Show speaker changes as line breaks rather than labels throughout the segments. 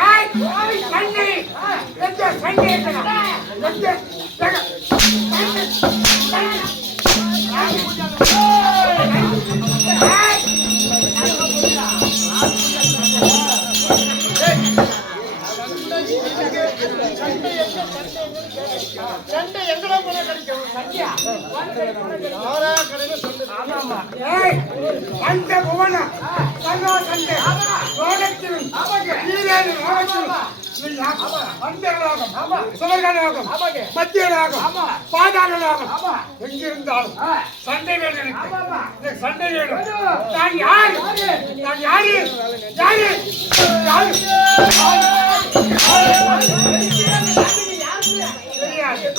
ஏய், ஓய், சண்டை. எங்க சண்டை
கிடைக்கும்
சண்டை புவனம். சண்டை, சண்டை. ரோகத்திலும், வீரேறும் ரோகத்திலும். எங்கிருந்தாலும் சண்டை வேணும் சண்டை வேணும். நான் யார்? நான் யாரு? யாரு? யாரு?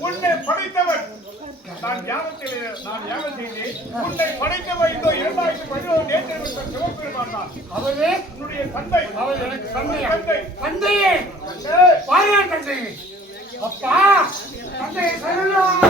உன்னை படைத்தவர். நான் தியானத்தில் நான் தியானம் செய்தேன். உன்னை படைத்தவர் இந்த இரண்டாயிரத்தி பதினோரு நேற்று சிவபெருமான் தான்.
அவரே
உன்னுடைய தந்தை.
அவர் எனக்கு தந்தையா?
தந்தை.
தந்தையே? பாருங்கள் தந்தையே அப்பா தந்தையை சொல்லலாம்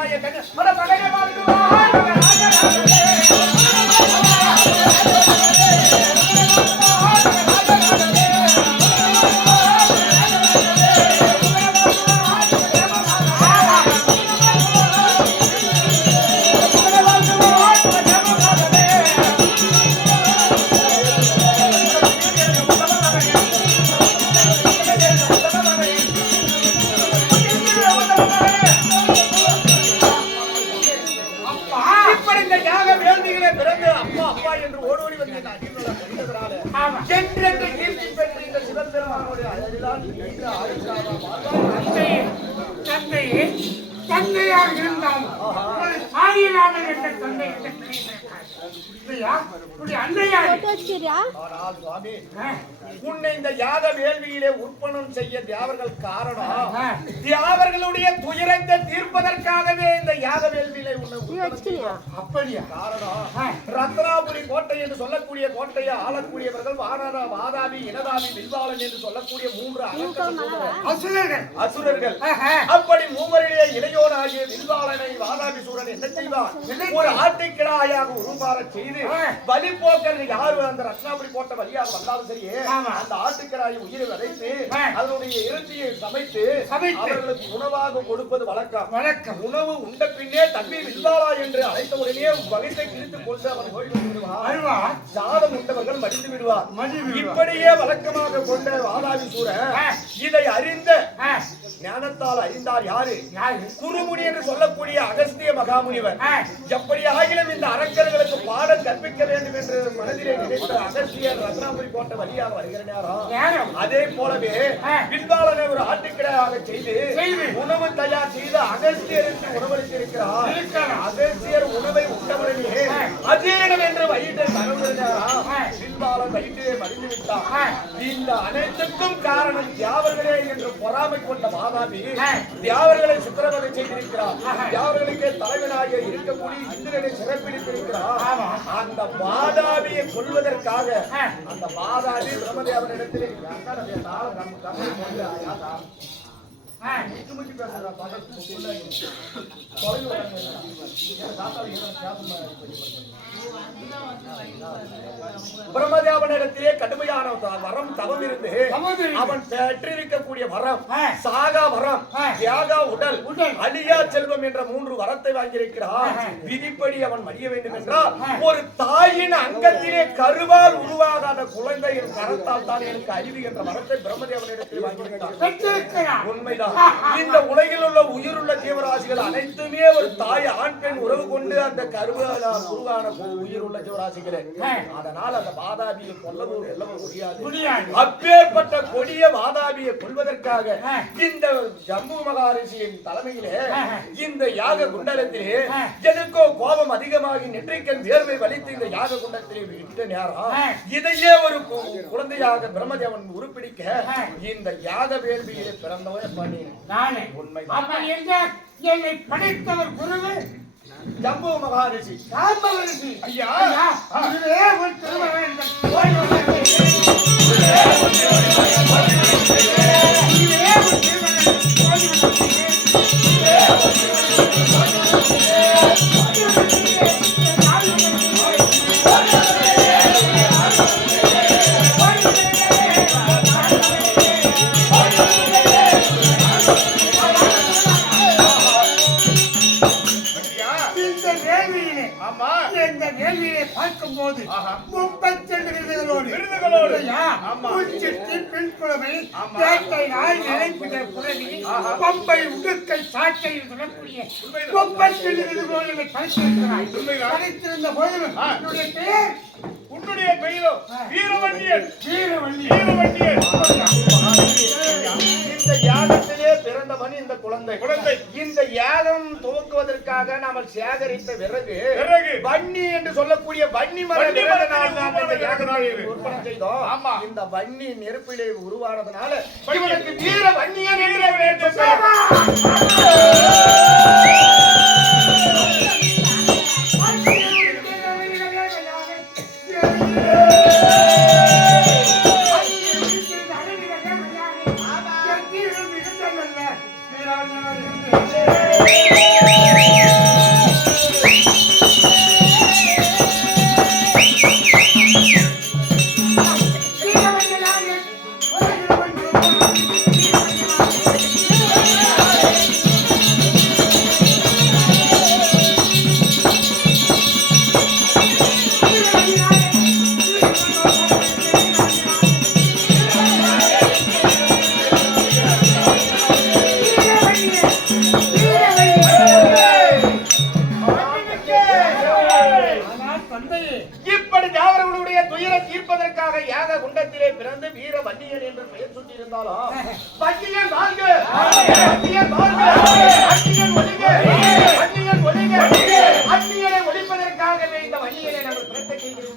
படித்திருக்கிறாயே கண்ணு அட மகனே
அப்பா
என்று ஓடோடி வந்து
ஆமா.
என்றென்று கீர்த்தி பெற்று இந்த சிவபெருமானுடைய அழகிலால்.
தந்தையே தந்தையே தந்தையாக இருந்தாலும் ஒரு தாயில்லாமல் என்ற தந்தை என்ற இல்லையா உன்னுடைய அன்னையார்.
ஆனால் சுவாமி உன்னை இந்த யாக வேள்வியிலே உற்பணம் செய்ய தேவர்கள் காரணம். தேவர்களுடைய துயரத்தை தீர்ப்பதற்காகவே இந்த யாக வேள்வியிலே உன்னை.
அப்படியா?
காரணம். ரத்னாபுரி கோட்டை என்று சொல்லக்கூடிய கோட்டையை ஆளக்கூடியவர்கள் வானர வாதாபி இனதாபி வில்வாளன் என்று சொல்லக்கூடிய மூன்று.
அசுரர்கள்.
அசுரர்கள். அப்படி மூவரிலே இளையோனாகிய வில்வாளனை வாதாபி சூரன் என்ன செய்வார்? ஒரு ஆட்டுக்கிடாயாக உருமாறச் செய்து போக்கிறது யாரு அந்த ரத்னாபுரி கோட்டை வழியாக வந்தாலும் சரியே. அந்த ஆட்டுக்கிடாயை உயிரை விதைத்து. அதனுடைய இறைச்சியை சமைத்து. அவர்களுக்கு உணவாக கொடுப்பது வழக்கம்
வணக்கம்
உணவு உண்ட பின்னே தம்பி வில்வாளா என்று அழைத்த உடனே வகித்தை கிழித்து கொண்டு அவன் ஓடி
அருவா
சாதம் உண்டவர்கள் மடிந்து விடுவார்
விடுவார்.
இப்படியே வழக்கமாக கொண்ட வாதாபி சூரன். இதை அறிந்த ஞானத்தால் அறிந்தார் யாரு குருமுனி என்று சொல்லக்கூடிய அகஸ்திய மகாமுனிவர். எப்படி ஆகிலும் இந்த அரக்கர்களுக்கு பாடம் கற்பிக்க வேண்டும் என்று மனதிலே நினைத்த அகஸ்தியர் ரத்னாபுரி கோட்டை வழியாக வருகிற நேரம் அதே போலவே. வில்வாளனை ஒரு ஆட்டுக்கிடையாக செய்து. உணவு தயார் செய்து அகஸ்தியருக்கு உணவளித்திருக்கிறார். அகஸ்தியர் உணவை உண்டவுடனே. அஜீரணம் என்று வயிற்றை கருவினாராம்
ஆ.
வில்வாளன் வயிற்றிலே மடிந்து விட்டார். இந்த அனைத்துக்கும் காரணம் தியாவர்களே என்று பொறாமை கொண்ட மாதாவி
ஆ.
தியாவர்களை சித்திரவதை செய்திருக்கிறார்
ஆஹா.
தியாவர்களுக்கு தலைவனாக இருக்கக்கூடிய இந்திரனை சிறப்பிடித்திருக்கிறார். அந்த மாதாவியை கொல்வதற்காக
ஆ.
அந்த மாதாவி பிரம்மதேவனிடத்தில் பிரம்மதேவனிடத்திலே கடுமையான வரம் தவம் இருந்து. அவன் பெற்றிருக்கக்கூடிய வரம். சாகா வரம். தியாகா உடல். அழியா செல்வம் என்ற மூன்று வரத்தை வாங்கியிருக்கிறான். விதிப்படி அவன் மடிய வேண்டும் என்றால். ஒரு தாயின் அங்கத்திலே கருவால் உருவாகாத குழந்தையின் கரத்தால் தான் எனக்கு அறிவு என்ற வரத்தை பிரம்மதேவனிடத்தில் வாங்கியிருக்கிறான் உண்மைதான் இந்த உலகில் உள்ள உயிருள்ள ஜீவராசிகள் அனைத்துமே ஒரு தாய் ஆண் பெண் உறவு கொண்டு அந்த கருவால உருவான உயிருள்ள ஜீவராசிகளே. அதனால் அந்த வாதாபியை கொல்லவோ வெல்லவோ முடியாது அப்பேற்பட்ட கொடிய வாதாபியை கொள்வதற்காக. இந்த ஜம்மு மகாரிஷியின் தலைமையிலே. இந்த யாக குண்டலத்திலே
ஆ.
எனக்கோ கோபம் அதிகமாகி நெற்றிக்கண் வேர்வை வலித்து இந்த யாக குண்டத்திலே விட்ட நேரம். இதையே ஒரு குழந்தையாக பிரம்மதேவன் உருப்பிடிக்க. இந்த யாக வேள்வியிலே பிறந்தவன் பண்ணி
நானே.
உண்மைதான்.
அப்படி என்றால் என்னை படைத்தவர் குருவு.
ஜம்பு மகாரிஷி.
சாம்பவரிசி
ஐயா.
ஐயா இதுவே ஒரு திருமணம் நிலைப்பிட புறவி,
ஆஹா.
பம்பை, உடுக்கை, சாட்டை என்று சொல்லக்கூடிய
உண்மைதான்.
முப்பத்தெண்டு விருதுகளோடு என்னை படைத்திருக்கிறாய். படைத்திருந்த. என்னுடைய பெயர்
உன்னுடைய பெயரோ வீரவண்டியன்
வீரவள்ளி.
வீரவண்டியன்
இந்த யாகத்திலே பிறந்தவன் இந்த குழந்தை
குழந்தை.
இந்த யாகம் துவக்குவதற்காக நாம சேகரித்த விறகு
விறகு.
வன்னி என்று சொல்லக்கூடிய வன்னி மர
வன்னி
விறகினால்
மரத்தில்
நாம் இந்த
உருவான
யாகத்தை
விறகு இது.
விற்பனை செய்தோம்
ஆமா.
இந்த வன்னி நெருப்பிலே உருவானதுனால. இவனுக்கு வீர வன்னியன் என்று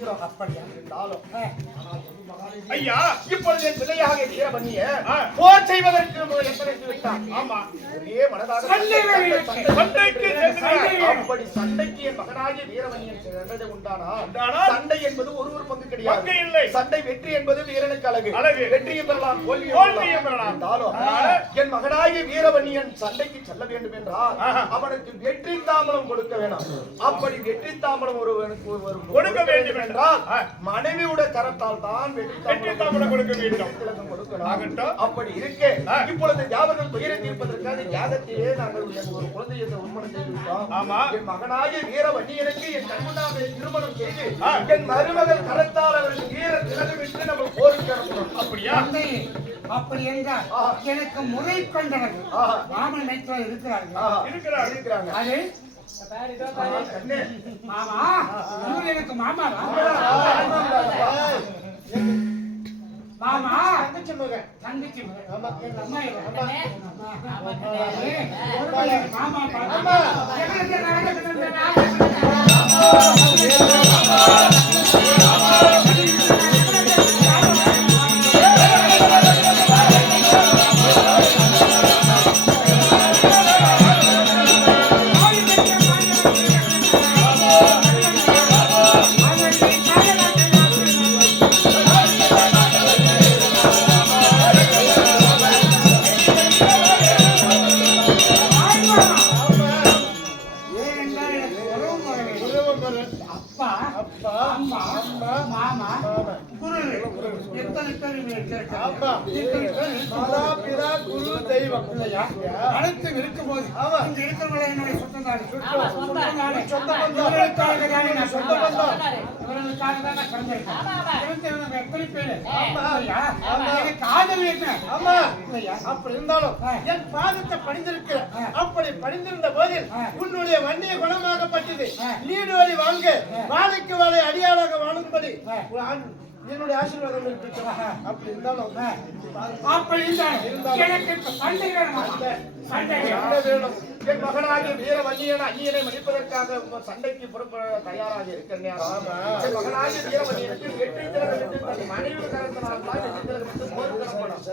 பிறக்க செய்திருக்கிறோம் அப்படியா இருந்தாலும்
ஐயா
இப்பொழுது என் பிள்ளையாக வன்னிய
ஆ.
போர் செய்வதற்கு எத்தனைத்து விட்டான்
ஆமா
ஒரே மனதாக. அப்படி சண்டைக்கு என் மகனாகிய வீரமணியன் சென்றது உண்டானா
உண்டானால்
சண்டை என்பது ஒரு ஒரு பங்கு
பங்கு
கிடையாது
இல்லை.
சண்டை வெற்றி என்பது வீரனுக்கு அழகு
அழகு.
வெற்றியை பெறலாம் தோல்வியை பெறலாம். என் மகனாகிய வீரவன்னியன் சண்டைக்கு செல்ல வேண்டும் என்றால். அவனுக்கு வெற்றி தாம்பலம் கொடுக்க வேணும் அப்படி வெற்றி தாம்பலம் ஒருவனுக்கு ஒருவர்
கொடுக்க வேண்டும்
என்றால்
ஆ.
மனைவியோட கரத்தால் தான் வெற்றி
தாம்பலம் கொடுக்க வேண்டும். ஆகட்டும்.
அப்படி இருக்கே. இப்பொழுது யாவர்கள் துயரை தீர்ப்பதற்காக யாகத்திலே நாங்கள் எங்கள் ஒரு குழந்தையை உண்மனம் செய்து விட்டோம்
ஆமா.
என் மகனாகிய வீர வன்னியனுக்கு என் கண்முன்னாக திருமணம் செய்து. என் மருமகள் கரத்தால் அவருக்கு வீர திலகம் விட்டு நம்ம போருக்கு
அப்படியா
அப்படி என்றால்
ஆஹா.
எனக்கு முறை கொண்டவர்கள்
ஆஹா.
ராமன் இருக்கிறார்கள்
ஆஹா.
இருக்கிறார்.
இருக்கிறாங்க
அது. மாமா இவர் எனக்கு மாமா மாமா
தங்கச்சி மகன்
தங்கச்சி மகன். மாமா மாமா
பாப்பா.
குரு,
தெய்வம்.
அனைத்து இருக்கும்போது
ஆமா.
இங்க இருக்கிறவங்கள என்னுடைய சொந்தக்காரர்.
ஆமா, சொந்தம்.
சொந்தக்காரர்.
சொந்த பந்தம்.
இவர்களுக்காக தானே நான்
சொந்த பந்தம்.
இவர்களுக்காக தான் நான் பிறந்திருக்கேன்.
ஆமா, ஆமா.
பிறந்தவங்க எத்தனை பேரு?
ஆமா.
இல்லையா?
ஆமா.
எனக்கு காதல் என்ன?
ஆமா.
இல்லையா?
அப்படி இருந்தாலும். என் பாதத்தை பணிந்திருக்கிற
ஆ.
அப்படி பணிந்திருந்த போதில்
ஆ.
உன்னுடைய வன்னிய குணமாகப்பட்டது
ஆ.
நீடு வழி வாங்க வாழைக்கு வாழை அடியாளாக வாழும்படி என்னுடைய ஆசீர்வாதம் இருக்கட்டும் அப்படி இருந்தாலும்.
அப்படி இருந்தாலும். எனக்கு சண்டை வேணுமா? சண்டை வேணும்.
என் மகனாகிய வீர மடிப்பதற்காக உன் சண்டைக்கு புறப்பட தயாராக இருக்கிறேன். என் மகனாகிய வீர வெற்றி மனைவி கருத்தினால் வெற்றி என்று போர் கிளம்பணும்.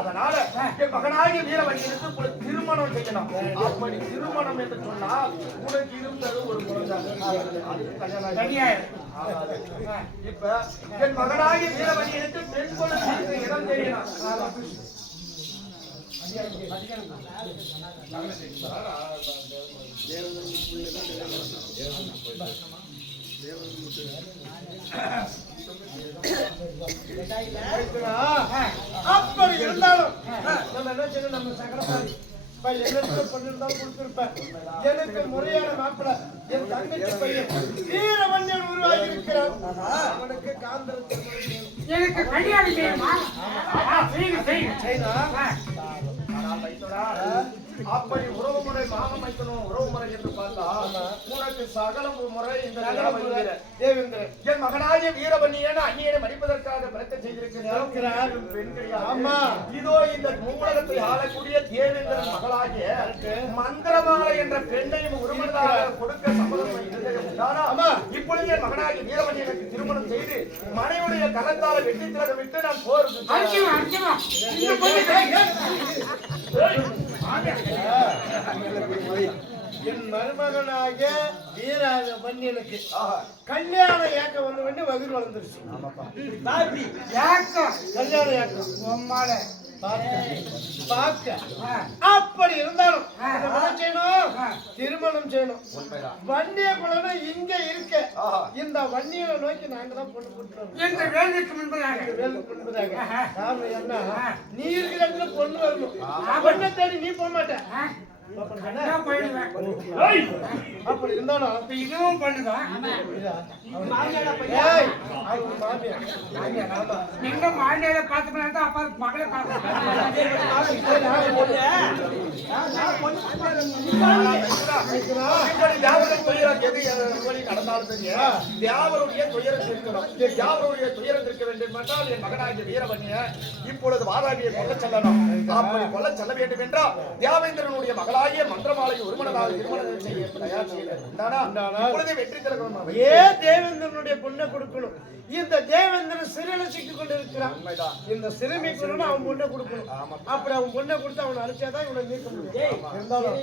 அதனால என் மகனாகிய வீர வன்னியனுக்கு ஒரு திருமணம் செய்யணும். அப்படி திருமணம் என்று சொன்னால் உனக்கு இருந்தது ஒரு குழந்தை. இப்ப என் மகனாகிய வீரவணியனுக்கு பெண் குழந்தை இடம் தெரியணும் அப்படி இருந்தாலும் நம்ம என்ன செய்யணும் நம்ம சக்கரபாணி இப்ப எனக்கு முறையான மாப்பிள என் தங்கச்சி பையன் வீரவன்யன் உருவாகி இருக்கிறான் அவனுக்கு காந்தரத்தை
எனக்கு கல்யாணம் செய்யணுமா?
வைத்தோடா, அப்படி உறவு முறை மாமன் வைக்கணும் உறவு முறை என்று பார்த்தா உனக்கு சகல முறை இந்த தேவேந்திர தேவேந்திர என் மகனாகிய வீரவன்னியன் அந்நியனை மடிப்பதற்காக பிறக்க செய்திருக்கிறார். ஆமா. இதோ இந்த மூலகத்தை ஆளக்கூடிய தேவேந்திரன் மகளாகிய மந்திரமாலை என்ற பெண்ணையும் உருமதாக கொடுக்க சம்மதம்? இப்பொழுது என் மகனாகிய வீரவன்னியனுக்கு திருமணம் செய்து மனைவியுடைய கரத்தால வெட்டி திறக விட்டு நான் போர்
பொண்ணு
என் மருமகனாக வீராக வன்னியனுக்கு கல்யாண ஏக்கம் வந்து வந்து வகுர் வளர்ந்துருச்சு. கல்யாண ஏக்கம்
உம்மால.
பார்க்க. அப்படி இருந்தாலும் செய்யணும். திருமணம் செய்யணும் வன்னிய குழந்தை இங்க இருக்க இந்த வன்னியனை நோக்கி நாங்க தான் பொண்ணு கொடுத்துருவோம்
என்ற வேலைக்கு முன்பதாக
வேலை பண்ணுறதாக
ஆஹா.
காரணம் என்ன. நீ இருக்கிற இடத்துல பொண்ணு வரணும் பொண்ணை தேடி நீ போக மாட்ட
ஆ? கண்டா போயிடுவேன்.
அப்படி இருந்தாலும்
இதுவும் பண்ணுதான். நீங்க மாநில பார்த்து பண்ணா அப்பா மகளை
இப்படி யாவரும் துயரம் நடந்தாலும் யாவருடைய துயரம் வேண்டும் என்றால் என் மகனாகிய வீரவன்னிய இப்பொழுது வாராகியை கொல்ல செல்லணும் அப்படி கொல்ல செல்ல வேண்டும் என்றால் தேவேந்திரனுடைய மகளாகிய மந்திரமாலை ஒருமனதாக திருமணம் செய்ய தயார் செய்யணும் வெற்றி திறக்கணும் ஏ தேவேந்திரனுடைய பொண்ணை கொடுக்கணும். இந்த தேவேந்திரன் சிறையில சிக்கிக் கொண்டிருக்கிறான் இந்த சிறுமி கொண்டு அவன் பொண்ணை கொடுக்கணும். அப்படி அவன் பொண்ணை கொடுத்து அவனை அழிச்சாதான் இவனை நீக்க முடியும். இருந்தாலும்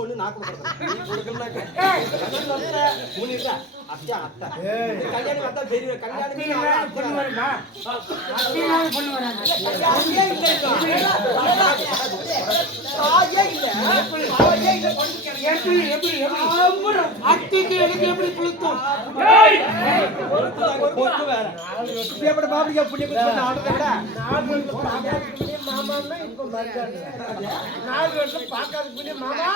பொண்ணு வருமா அத்தினால பொண்ணு வராங்க எப்படி? எப்படி எப்படி அத்திக்கு எனக்கு எப்படி புளுத்தும்
நாலு வருஷம் பார்க்காத புண்ணிய மாமான்னா இப்ப மறுக்காது. நாலு வருஷம் பார்க்காத புண்ணிய மாமா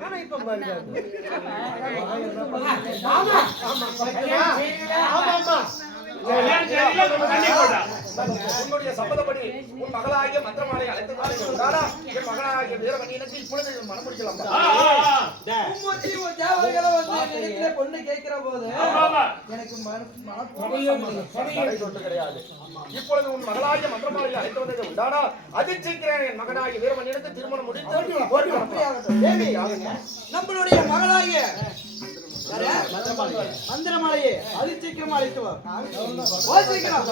ஆனா மறுக்காது.
ஆமா.
ஆமா ஆமா. உன்னுடைய சம்மதப்படி உன் மகளாகிய மந்திரமாலை அழைத்து மாலை என் மகளாகிய வீரமணியனுக்கு இப்பொழுது மனம் முடிக்கலாம்.
பொண்ணு கேட்கிற போது. எனக்கு
கிடையாது. இப்பொழுது உன் மகளாகிய மந்திரமாலை அழைத்து வந்தது உண்டானா? அதிர்ச்சிக்கிறேன். என் மகனாகிய வீரமணியனுக்கு திருமணம் முடித்து
நம்மளுடைய மகளாகிய? மந்திரமாலையே அது சீக்கிரமா அழைத்து வா சீக்கிரம்.